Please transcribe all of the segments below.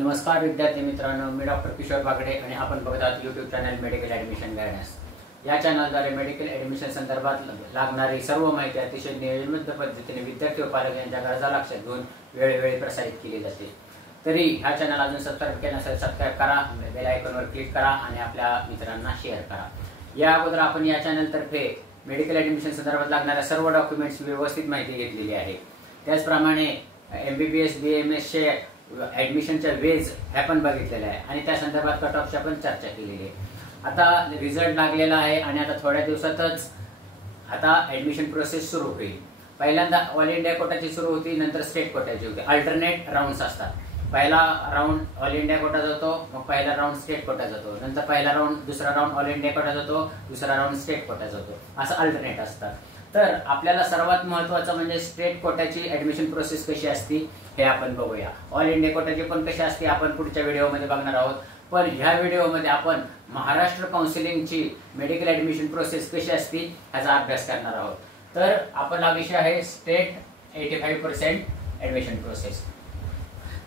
नमस्कार विद्यार्थी मित्रांनो, मी डॉक्टर किशोर बागडे आणि आपण बघत आहात YouTube channel medical admission guidance. या चॅनलद्वारे मेडिकल ॲडमिशन संदर्भात लागणारी सर्व माहिती अतिशय नियमित पद्धतीने विद्यार्थी व पालक यांच्या गरजा लक्षात घेऊन वेळोवेळी प्रसारित केली जाते। तरी हा चॅनल अजून सबस्क्राइब केला नसेल सबस्क्राइब करा, बेल आयकॉनवर क्लिक करा आणि आपल्या मित्रांना शेअर करा। या अगोदर आपण या चॅनलतर्फे मेडिकल ॲडमिशन संदर्भात लागणाऱ्या सर्व डॉक्युमेंट्स व्यवस्थित माहिती घेतलेली आहे। त्याचप्रमाणे MBBS BMS चे ॲडमिशनच्या वेज हे पण बघितलेलं आहे आणि त्या संदर्भात कट ऑफच्या पण चर्चा केलेली आहे। आता रिझल्ट लागलेला आहे आणि आता थोड्या दिवसातच आता ॲडमिशन प्रोसेस सुरू होईल। पहिल्यांदा ऑल इंडिया कोटाची सुरू होती, नंतर स्टेट कोटाची होती। अल्टरनेट राऊंड्स असतात। पहिला राऊंड ऑल इंडिया कोटा जातो, मग पहिला राऊंड स्टेट कोटा जातो, नंतर पहिला राऊंड दुसरा राऊंड ऑल इंडिया कोटा जातो, दुसरा राऊंड स्टेट कोटा जातो, असं अल्टरनेट असतात। तर आपल्याला सर्वात महत्त्वाचं म्हणजे स्टेट कोटाची ॲडमिशन प्रोसेस कशी असते हे आपण बघूया। ऑल इंडिया कोटाची पण कशी असते आपण पुढच्या व्हिडिओमध्ये बघणार आहोत, पण ह्या व्हिडिओमध्ये आपण महाराष्ट्र काउन्सिलिंगची मेडिकल ॲडमिशन प्रोसेस कशी असते ह्याचा अभ्यास करणार आहोत। तर आपला विषय आहे स्टेट 85% ॲडमिशन प्रोसेस।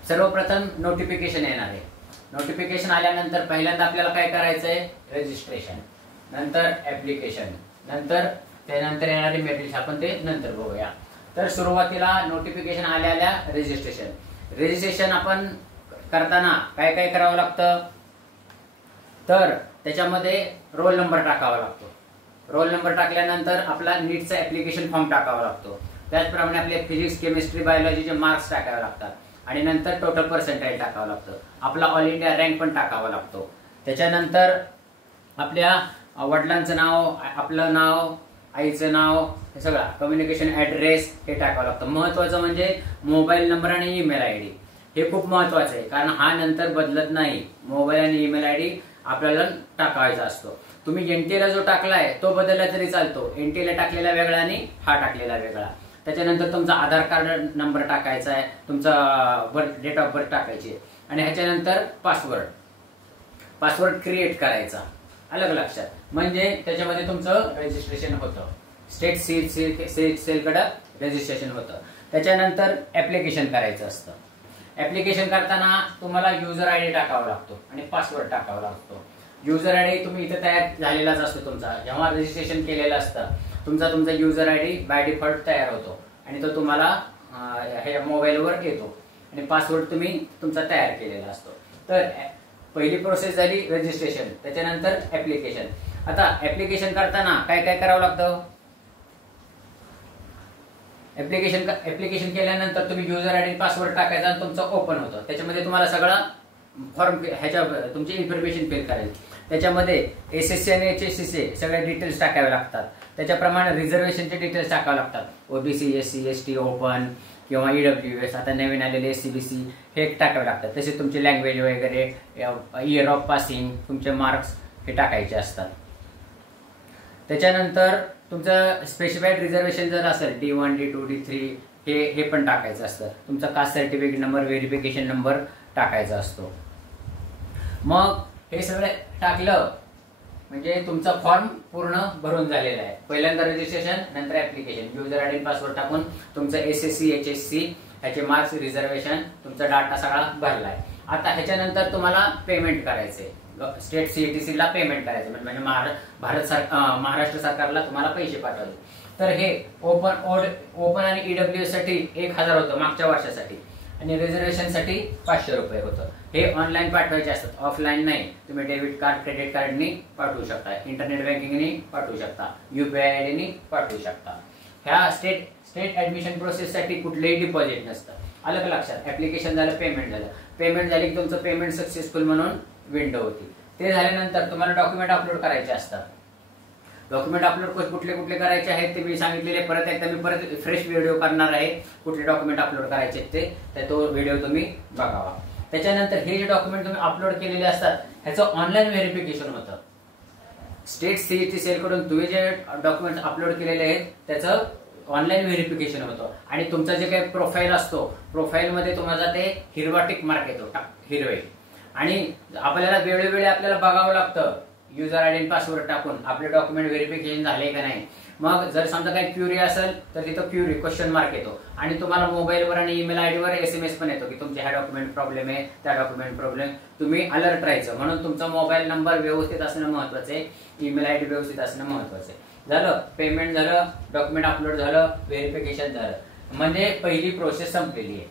सर्वप्रथम नोटिफिकेशन येणार आहे। नोटिफिकेशन आल्यानंतर पहिल्यांदा आपल्याला काय करायचं आहे, रजिस्ट्रेशन, नंतर ॲप्लिकेशन, नंतर त्यानंतर येणारे मेरिट आपण ते नंतर बघूया। तर सुरुवातीला नोटिफिकेशन आल्या रजिस्ट्रेशन आपण करताना काय काय करावं लागतं, तर त्याच्यामध्ये रोल नंबर टाकावा लागतो। रोल नंबर टाकल्यानंतर आपला नीटचा ॲप्लिकेशन फॉर्म टाकावा लागतो। त्याचप्रमाणे आपले फिजिक्स केमिस्ट्री बायोलॉजीचे मार्क्स टाकावे लागतात आणि नंतर टोटल पर्सेंटाइल टाकावं लागतं। आपला ऑल इंडिया रँक पण टाकावा लागतो। त्याच्यानंतर आपल्या वडिलांचं नाव, आपलं नाव, आईचं नाव, हे सगळं कम्युनिकेशन ॲड्रेस हे टाकावं लागतं। महत्त्वाचं म्हणजे मोबाईल नंबर आणि ईमेल ID हे खूप महत्त्वाचं आहे, कारण हा नंतर बदलत नाही। मोबाईल आणि ईमेल ID आपल्याला टाकायचा असतो। तुम्ही NTA जो टाकलाय तो बदलला तरी चालतो, NTA टाकलेला वेगळा आणि हा टाकलेला वेगळा। त्याच्यानंतर तुमचा आधार कार्ड नंबर टाकायचा आहे, तुमचा डेट ऑफ बर्थ टाकायची आणि ह्याच्यानंतर पासवर्ड क्रिएट करायचा, अलग लक्षात, म्हणजे त्याच्यामध्ये तुमचं रजिस्ट्रेशन होतं। स्टेट सेलकडे रजिस्ट्रेशन होतं। त्याच्यानंतर ॲप्लिकेशन करायचं असतं। ॲप्लिकेशन करताना तुम्हाला युजर ID टाकावा लागतो आणि पासवर्ड टाकावा लागतो। युजर ID तुम्ही इथे तयार झालेलाच असतो तुमचा, जेव्हा रजिस्ट्रेशन केलेलं असतं तुमचा युजर ID बाय डिफॉल्ट तयार होतो आणि तो तुम्हाला हे मोबाईलवर येतो आणि पासवर्ड तुम्ही तुमचा तयार केलेला असतो। तर पहिली प्रोसेस झाली रजिस्ट्रेशन, त्याच्यानंतर ॲप्लिकेशन। आता ॲप्लिकेशन करताना काय काय करावं लागतं, ॲप्लिकेशन केल्यानंतर तुम्ही युजर ID पासवर्ड टाकायचा आणि तुमचं ओपन होतं। त्याच्यामध्ये तुम्हाला सगळं फॉर्म तुमची इन्फॉर्मेशन फिल करायची। त्याच्यामध्ये SSC आणि HSC सगळे डिटेल्स टाकावे लागतात। त्याच्याप्रमाणे रिझर्वेशनचे डिटेल्स टाकावे लागतात, OBC SC ST ओपन किंवा EWS, आता नवीन आलेले SCBC हे टाकावे लागतात। तसे तुमची लँग्वेज वगैरे, इयर ऑफ पासिंग, तुमचे मार्क्स हे टाकायचे असतात। त्याच्यानंतर तुमचं स्पेसिफाईड रिझर्वेशन जर असेल D1 D2 D3 हे पण टाकायचं असतं। तुमचा caste certificate number, verification number टाकायचा असतो। मग हे सगळं टाकलं म्हणजे तुमचा फॉर्म पूर्ण भरून झालेला आहे। पहिल्यांदा रजिस्ट्रेशन, नंतर ॲप्लिकेशन, युजर ID पासवर्ड टाकून तुमचं SSC HSC ह्याचे मार्क्स, रिझर्वेशन, तुमचा डाटा सगळा भरलाय। आता ह्याच्यानंतर तुम्हाला पेमेंट करायचंय, स्टेट CETC ला पेमेंट करायचं, म्हणजे महाराष्ट्र सरकारला तुम्हाला पैसे पाठवायचे। तर हे ओपन आणि EWS साठी 1000 होतं मागच्या वर्षासाठी आणि रिझर्वेशन साठी 500 रुपये होतं। हे ऑनलाईन पाठवायचे असतात, ऑफलाईन नाही। तुम्ही डेबिट कार्ड, क्रेडिट कार्डनी पाठवू शकता, इंटरनेट बँकिंगनी पाठवू शकता, UPI ID नी पाठवू शकता। ह्या स्टेट ॲडमिशन प्रोसेससाठी कुठलेही डिपॉझिट नसतं, अलग लक्षात। ॲप्लिकेशन झालं, पेमेंट झाली की तुमचं पेमेंट सक्सेसफुल म्हणून विंडो होती। ते झाल्यानंतर तुम्हाला डॉक्युमेंट अपलोड करायचे असतात। डॉक्युमेंट अपलोड कुठले करायचे आहेत ते मी सांगितलेले, परत एकदा मी फ्रेश व्हिडिओ करणार आहे कुठले डॉक्युमेंट अपलोड करायचे ते तो व्हिडिओ तुम्ही बघावा। त्याच्यानंतर हे जे डॉक्युमेंट तुम्ही अपलोड केलेले असतात ह्याचं ऑनलाईन व्हेरिफिकेशन होतं। स्टेट CET सेलकडून तुम्ही जे डॉक्युमेंट अपलोड केलेले आहेत त्याचं ऑनलाईन व्हेरिफिकेशन होतं आणि तुमचा जे काही प्रोफाईल असतो, प्रोफाईलमध्ये तुम्हाला ते हिरवा टिक मार्क येतो, हिरवे, आणि आपल्याला वेळोवेळी आपल्याला बघावं लागतं युजर ID पासवर्ड टाकून आपले डॉक्युमेंट व्हेरिफिकेशन झाले का नाही। मग जर समजा काही क्युरी असेल तर तिथं क्युरी क्वेश्चन मार्क येतो आणि तुम्हाला मोबाईलवर आणि ईमेल आयडीवर SMS पण येतो की तुमचे ह्या डॉक्युमेंट प्रॉब्लेम आहे, त्या डॉक्युमेंट प्रॉब्लेम. तुम्ही अलर्ट राहायचं. म्हणून तुमचा मोबाईल नंबर व्यवस्थित असणं महत्वाचं आहे, ईमेल आयडी व्यवस्थित असणं महत्वाचं आहे. झालं, पेमेंट झालं, डॉक्युमेंट अपलोड झालं, व्हेरिफिकेशन झालं, म्हणजे पहिली प्रोसेस संपलेली आहे.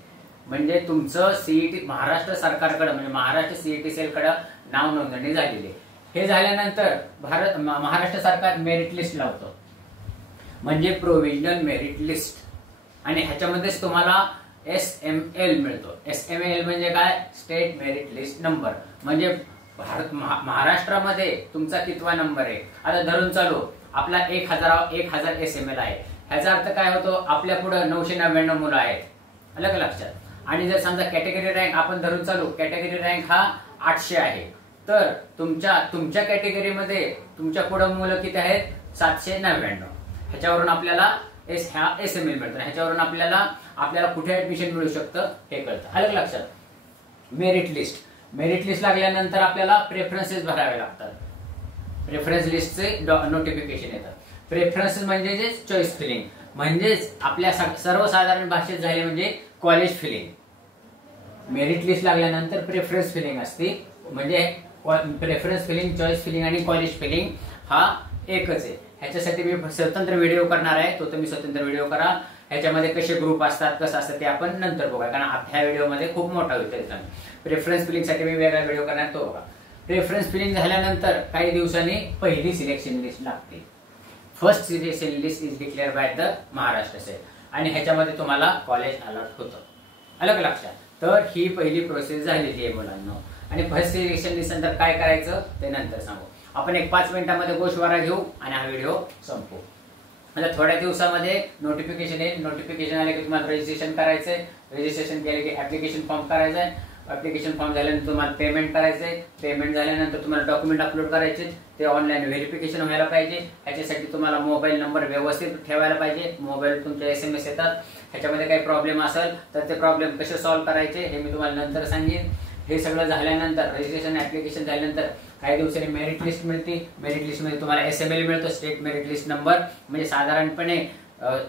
म्हणजे तुमचं सीईटी महाराष्ट्र सरकारकडे म्हणजे महाराष्ट्र सीईटी सेलकडे नाव नोंदणी झालेली आहे. हे झाल्यानंतर महाराष्ट्र सरकार मेरिट लिस्ट लावतं, म्हणजे प्रोव्हिजनल मेरिट लिस्ट. आणि ह्याच्यामध्येच तुम्हाला SML मिळतो. SML म्हणजे काय? State merit list number. म्हणजे महाराष्ट्रामध्ये तुमचा कितवा नंबर आहे. आता धरून चालू आपला 1000 SML आहे. ह्याचा अर्थ काय होतो? आपल्या पुढे 999 मुलं आहेत. अलग लक्षात. आणि जर समजा कॅटेगरी रँक आपण धरून चालू, कॅटेगरी रँक हा 800 आहे, तर तुमच्या कॅटेगरीमध्ये तुमच्या पुढे मुलं किती आहेत? 799. ह्याच्यावरून आपल्याला SML मिळतं. ह्याच्यावरून आपल्याला कुठे ऍडमिशन मिळू शकतं हे कळतं. अलग लक्षात. मेरिट लिस्ट लागल्यानंतर आपल्याला प्रेफरन्सेस भरावे लागतात. प्रेफरन्स लिस्टचे नोटिफिकेशन येतात. प्रेफरन्स म्हणजे जे चॉईस फिलिंग, म्हणजेच आपल्या सर्वसाधारण भाषेत झाले म्हणजे कॉलेज फिलिंग. मेरिट लिस्ट लागल्यानंतर प्रेफरन्स फिलिंग असते. म्हणजे प्रेफरन्स फिलिंग, चॉईस फिलिंग आणि कॉलेज फिलिंग हा एकच आहे. ह्याच्यासाठी मी स्वतंत्र व्हिडिओ करणार आहे, तो तुम्ही स्वतंत्र व्हिडिओ करा. ह्याच्यामध्ये कसे ग्रुप असतात, कसं असतं ते आपण नंतर बघा, कारण ह्या व्हिडिओमध्ये खूप मोठा होईल. प्रेफरन्स फिलिंग साठी मी वेगळा व्हिडिओ करणार, तो बघा. प्रेफरन्स फिलिंग झाल्यानंतर काही दिवसांनी पहिली सिलेक्शन लिस्ट लागते. First selection list is declare by the Maharashtra cell आणि ह्याच्यामध्ये तुम्हाला कॉलेज अलॉट होतं. अलग लक्षात. तर ही पहिली प्रोसेस झालेली आहे मुलांना. आणि फर्स्ट सिलेक्शन लिस्ट नंतर काय करायचं ते नंतर सांगू. आपण एक 5 मिनिटांमध्ये गोषवारा घेऊ आणि हा व्हिडिओ संपू. आता थोड्या दिवसामध्ये नोटिफिकेशन येईल. नोटिफिकेशन आले की तुम्हाला रजिस्ट्रेशन करायचंय. रजिस्ट्रेशन केले की ऍप्लिकेशन फॉर्म करायचंय. ऍप्लिकेशन फॉर्म झाल्यानंतर तुम्हाला पेमेंट करायचंय. पेमेंट झाल्यानंतर तुम्हाला डॉक्युमेंट अपलोड करायचे. ते ऑनलाईन व्हेरिफिकेशन व्हायला पाहिजे. ह्याच्यासाठी तुम्हाला मोबाईल नंबर व्यवस्थित ठेवायला पाहिजे. मोबाईल तुमच्या SMS येतात. ह्याच्यामध्ये काही प्रॉब्लेम असेल तर ते प्रॉब्लेम कसे सॉल्व्ह करायचे हे मी तुम्हाला नंतर सांगेन. हे सगळं झाल्यानंतर रजिस्ट्रेशन ऍप्लिकेशन झाल्यानंतर काही दिवसांनी मेरिट लिस्ट मिळते. मेरिट लिस्ट मध्ये तुम्हाला SML मिळतो, स्टेट मेरिट लिस्ट नंबर. म्हणजे साधारणपणे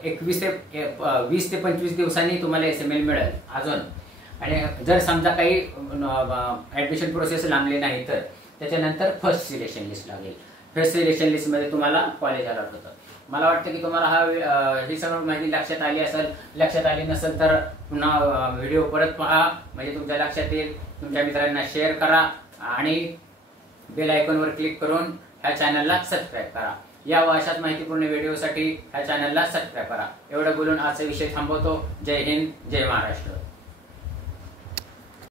20 ते 25 दिवसांनी तुम्हाला SML मिळेल अजून. आणि जर समजा काही ऍडमिशन प्रोसेस लागली नाही तर त्याच्यानंतर फर्स्ट सिलेक्शन लिस्ट लागेल. फर्स्ट सिलेक्शन लिस्ट मध्ये तुम्हाला कॉलेज अलॉट होतं. मला वाटतं की तुम्हाला ही सगळं माहिती लक्षात आली असेल. लक्षात आली नसेल तर पुन्हा व्हिडिओ परत पहा, म्हणजे तुमच्या लक्षात येईल. तुमच्या मित्रांना शेअर करा आणि बेल आयकॉनवर क्लिक करून ह्या चॅनलला सबस्क्राईब करा. या अशाच माहितीपूर्ण व्हिडिओसाठी ह्या चॅनलला सबस्क्राईब करा. एवढं बोलून आजचा विषय थांबवतो. जय हिंद, जय महाराष्ट्र.